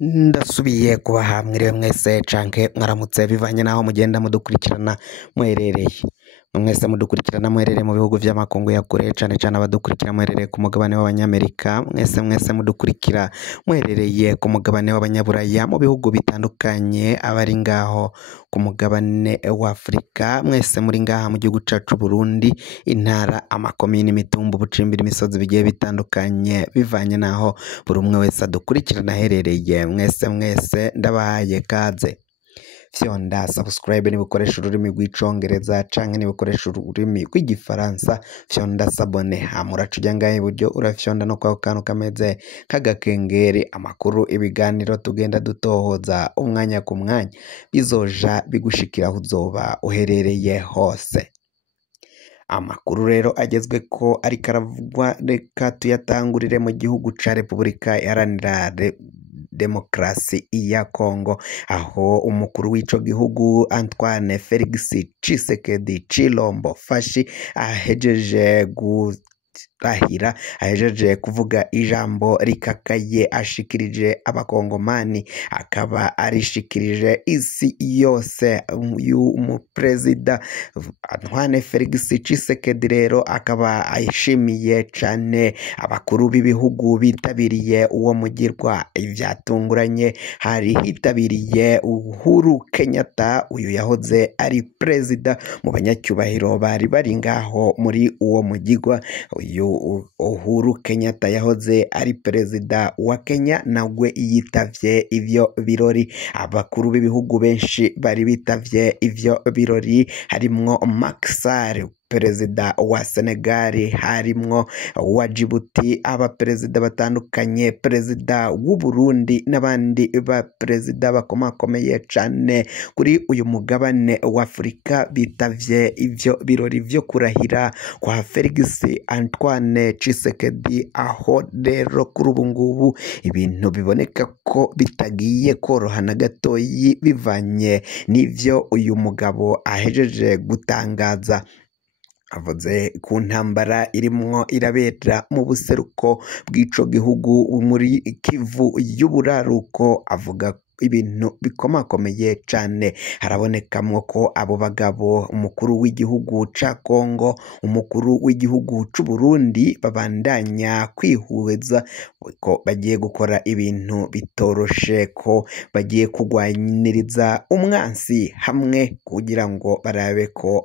Ndasubiye kubaha mwiriwe mwese canke mwaramutse bivanye naho mugenda mudukurikirana muherereye. Mwese mudukurikirana muherereye mu bihugu vy'amakungu ya kure, cane cane abadukurikira muherereye ku mugabane w'abanyamerika, mwese mudukurikira muherereye ku mugabane w'abanyaburaya mu bihugu bitandukanye, abari ngaho ku mugabane wa Afrika, mwese muri ngaha mu gihugu cacu Burundi, intara, amakomine, imitumba, ubucimbiri, imisozi bigiye bitandukanye bivanye naho buri umwe wese adukurikirana aherereye. Mwese ndabahaye kaze. Fyonda subscribe niba ukoresha ururimi rw'icongereza canke niba ukoresha ururimi rw'igifaransa, fyonda sabone, hama uraca uja ngaha iburyo urafyonda no kwako kantu kameze k'agakengeri, amakuru, ibiganiro tugenda dutohoza umwanya ku mwanya bizoja bigushikira aho uzoba uherereye hose. Amakuru rero agezweko ariko aravugwa, reka tuyatangurire mu gihugu ca Repubulika Iharanira Demokarasi ya Kongo, aho umukuru w'ico gihugu Antoine Felix Tshisekedi Tshilombo Fashi ahejeje kurahira, ahejeje kuvuga ijambo rikakaye ashikirije abakongomani, akaba arishikirije isi yose. Uyu umuperezida Antoine Felix Tshisekedi rero akaba ayishimiye cane abakuru b'ibihugu bitabiriye uwo mugirwa. Ivyatunguranye, hari hitabiriye Uhuru Kenyatta, uyu yahoze ari perezida mu banyacyubahiro bari bari ngaho muri uwo mugirwa. Uyu Uhuru Kenyatta yahoze ari perezida wa Kenya, nawe yitavye ivyo birori. Abakuru b'ibihugu benshi bari bitavye ivyo birori, harimwo Macky Sall perezida wa Senegal, harimwo wa Djibouti, abaperezida batandukanye, perezida w'u Burundi n'abandi ba perezida bakomakomeye cane kuri uyu mugabane wa Afrika bitavye ivyo birori vyo kurahira kwa Felix Antoine Tshisekedi. Aho rero kuri ubu ngubu ibintu biboneka ko bitagiye koroha na gatoyi bivanye n'ivyo uyu mugabo ahejeje gutangaza. Avuze ku ntambara irimwo irabera mu buseruko bw'ico gihugu muri Kivu y'uburaruko, avuga ibintu bikomakomeye cane. Harabonekamwo ko abo bagabo, umukuru w'igihugu ca Kongo, umukuru w'igihugu c'u Burundi, babandanya kwihweza ko bagiye gukora ibintu bitoroshe, ko bagiye kugwaniriza umwansi hamwe kugira ngo barabe ko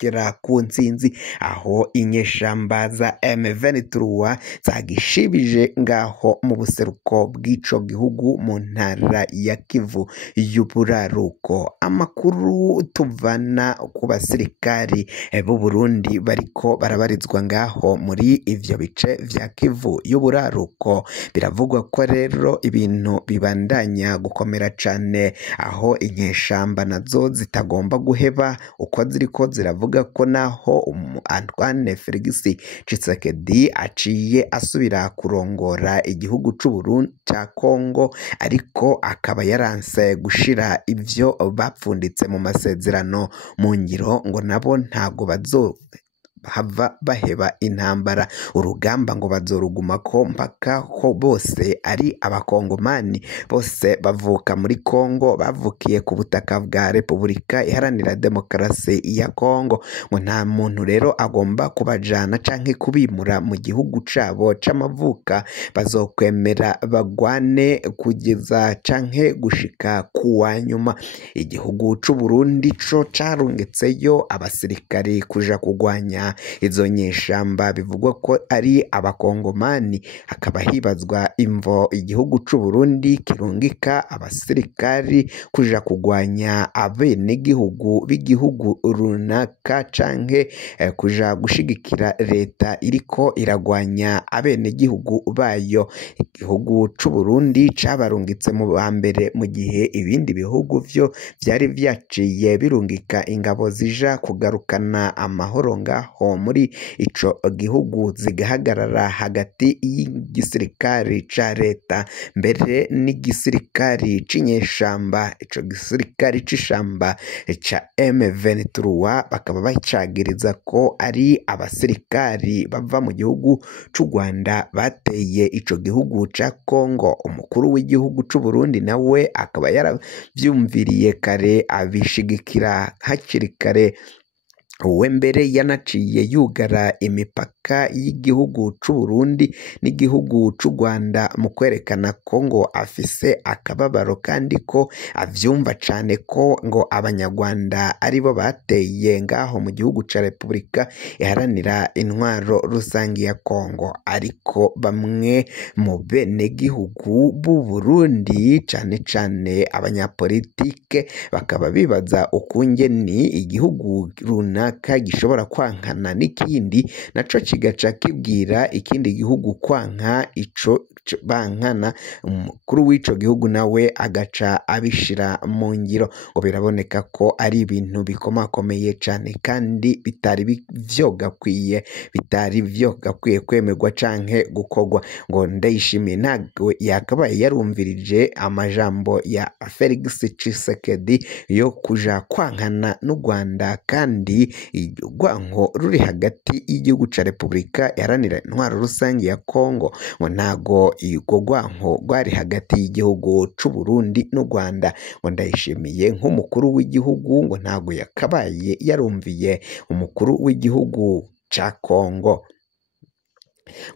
gera ku ntsinzi, aho inyeshamba za M23 zagishibije ngaho mu buseruko bw'ico gihugu mu ntara ya Kivu y'uburaruko. Amakuru tuvana ku basirikari b'u Burundi bariko barabarizwa ngaho muri ivyo bice vya Kivu y'uburaruko, biravugwa ko rero ibintu bibandanya gukomera cane, aho inyeshamba nazo zitagomba guheba uko ziriko ziravuga ko naho Antoine Felix Tshisekedi aciye asubira kurongora igihugu c'u Burundi ca Kongo, ariko akaba yaranse gushira ivyo bapfunditse mu masezerano mu ngiro, ngo nabo ntago hava baheba intambara, urugamba ngo bazorugumako mpaka ko bose ari abakongomani, bose bavuka muri Kongo, bavukiye ku butaka bwa Repubulika Iharanira Demokarasi ya Kongo. Ngo nta muntu rero agomba kubajana canke kubimura mu gihugu cabo c'amavuka, bazokwemera bagwane kugeza canke gushika kuwa nyuma. Igihugu c'u Burundi co carungetseyo abasirikari kuja kugwanya izo nyeshamba bivugwa ko ari abakongomani. Hakaba hibazwa imvo igihugu c'u Burundi kirungika abasirikari kuja kugwanya abenegihugu b'igihugu runaka, canke kuja gushigikira leta iriko iragwanya abenegihugu bayo. Igihugu c'u Burundi cabarungitse mu bambere, mu gihe ibindi bihugu vyo vyari vyaciye birungika ingabo zija kugarukana amahoro ngaho ngaho muri ico gihugu zigahagarara hagati y'igisirikari ca leta mbere n'igisirikari c'inyeshamba. Ico gisirikari c'ishamba ca M23 bakaba bacagiriza ko ari abasirikari bava mu gihugu c'u Rwanda bateye ico gihugu ca Kongo. Umukuru w'igihugu c'u Burundi nawe akaba yaravyumviriye kare abishigikira hakiri kare, we mbere yanaciye yugara imipaka y'igihugu c'u Burundi n'igihugu c'u Rwanda mu kwerekana ko ngo afise akababaro kandi ko avyumva cane ko ngo abanyarwanda aribo bateye ngaho mu gihugu ca Repubulika iharanira intwaro rusangi ya Kongo. Ariko bamwe mu bene gihugu b'u Burundi cane cane abanyapolitike bakaba bibaza ukungeni igihugu runaka gishobora kwankana n'ikindi naco kigaca kibwira ikindi gihugu kwanka ico bankana, umukuru w'ico gihugu nawe agaca abishira mu ngiro. Ngo biraboneka ko ari ibintu bikomakomeye cane kandi bitari vyogakwiye kwemerwa canke gukorwa. Ngo Ndayishimiye ntabwo yakabaye yarumvirije amajambo ya Felix Tshisekedi yo kuja kwankana n'u Rwanda, kandi urwanko ruri hagati y'igihugu ca Repubulika iharanira intwaro rusange ya Kongo ngo ntago urwo rwanko rwari hagati y'igihugu c'u Burundi n'u Rwanda. Ngo Ndayishimiye nk'umukuru w'igihugu ngo ntago yakabaye yarumviye umukuru w'igihugu ca Kongo.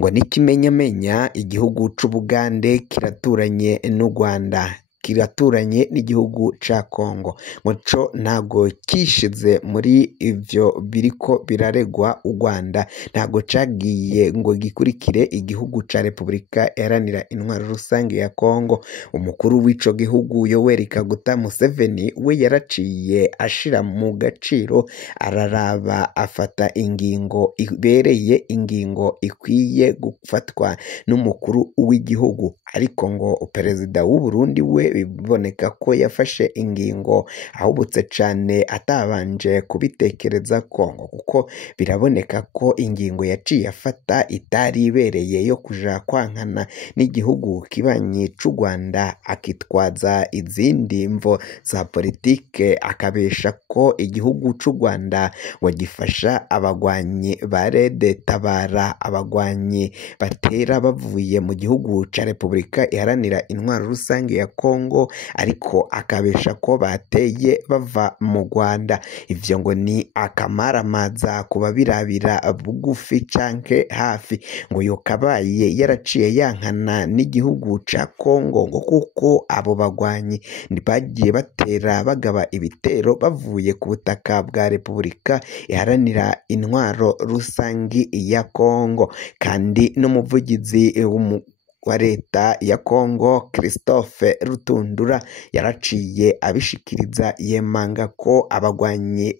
Ngo n'ikimenyamenya igihugu c'u Bugande kiraturanye n'u Rwanda, kiraturanye n'igihugu ca Kongo, ngo co ntago kishize muri ivyo biriko biraregwa u Rwanda, ntago cagiye ngo gikurikire igihugu ca Repubulika iharanira intwaro rusange ya Kongo. Umukuru w'ico gihugu Yoweri Kaguta Museveni we yaraciye ashira mu gaciro, araraba afata ingingo ibereye, ingingo ikwiye gufatwa n'umukuru w'igihugu. Ariko ngo perezida w'u Burundi we biboneka ko yafashe ingingo ahubutse cane atabanje kubitekereza Kongo, kuko biraboneka ko ingingo yaciye afata itari ibereye yo kuja kwankana n'igihugu kibanyi c'u Rwanda, akitwaza izindi mvo za politike, akabesha ko igihugu c'u Rwanda ngo gifasha abagwanyi ba Rede Tabara, abagwanyi batera bavuye mu gihugu ca Repubulika iharanira intwaro rusange ya Kongo, ariko akabesha ko bateye bava mu Rwanda. Ivyo ngo ni akamaramaza kuba birabira bugufi canke hafi. Ngo yokabaye yaraciye yankana n'igihugu ca Kongo, ngo kuko abo bagwanyi bagiye batera bagaba ibitero bavuye ku butaka bwa Repubulika iharanira intwaro rusangi ya Kongo. Kandi n'umuvugizi wa leta ya Kongo Christophe Rutundura yaraciye abishikiriza, yemanga ko abagwanyi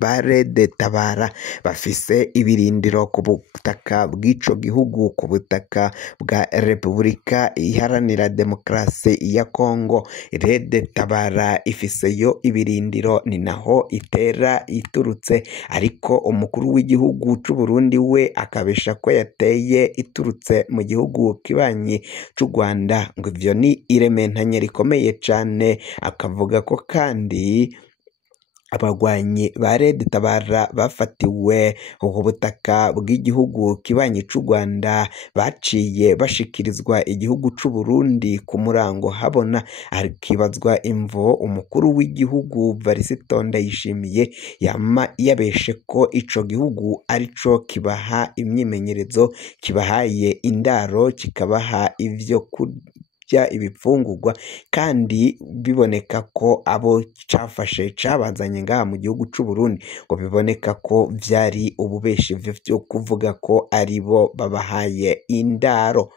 ba Rede Tabara bafise ibirindiro ku butaka bw'ico gihugu, ku butaka bwa Repubulika iharanira demokarasi ya Kongo. Rede Tabara ifiseyo ibirindiro, ni naho itera iturutse, ariko umukuru w'igihugu c'u Burundi we akabesha ko yateye iturutse mu gihugu kibanyi c'u Rwanda. Ngo ivyo ni irementanya rikomeye cane, akavuga ko kandi abagwanyi ba Rede Tabara bafatiwe ku butaka bw'igihugu kibanyi c'u Rwanda baciye bashikirizwa igihugu c'u Burundi ku murango habona. Hakibazwa imvo umukuru w'igihugu Varisito Ndayishimiye yabeshe ko ico gihugu arico kibaha imyimenyerezo, kibahaye indaro, kikabaha ivyo kurya, ibifungurwa, kandi biboneka ko abo cafashe cabazanye ngaha mu gihugu c'u Burundi ngo biboneka ko vyari ububeshi vyo kuvuga ko aribo babahaye indaro.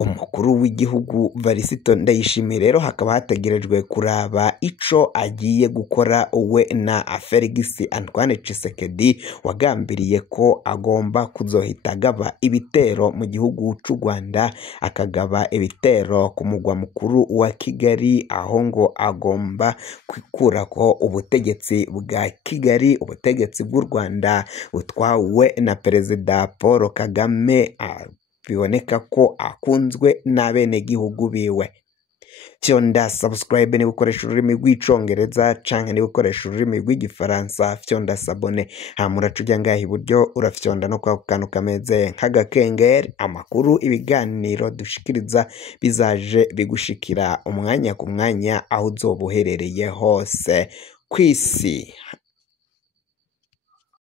umukuru w'igihugu Varisito Ndayishimiye rero hakaba hategerejwe kuraba ico agiye gukora we na Felix Antoine Tshisekedi wagambiriye ko agomba kuzohita agaba ibitero mu gihugu c'u Rwanda, akagaba ibitero ku mugwa mukuru wa Kigali, aho ngo agomba kwikurako ubutegetsi bwa Kigali, ubutegetsi bw'u Rwanda butwawe na Perezida Paul Kagame biboneka ko akunzwe n'abenegihugu biwe. Fyonda subscribe niba ukoresha ururimi rw'icongereza canke niba ukoresha ururimi rw'igifaransa, fyonda sabone, hama uraca uja ngaha iburyo urafyonda no kwa kantu kameze nk'agakengeri, amakuru ibiganiro dushikiriza bizaje bigushikira umwanya ku mwanya aho uzoba uherereye hose kw'isi.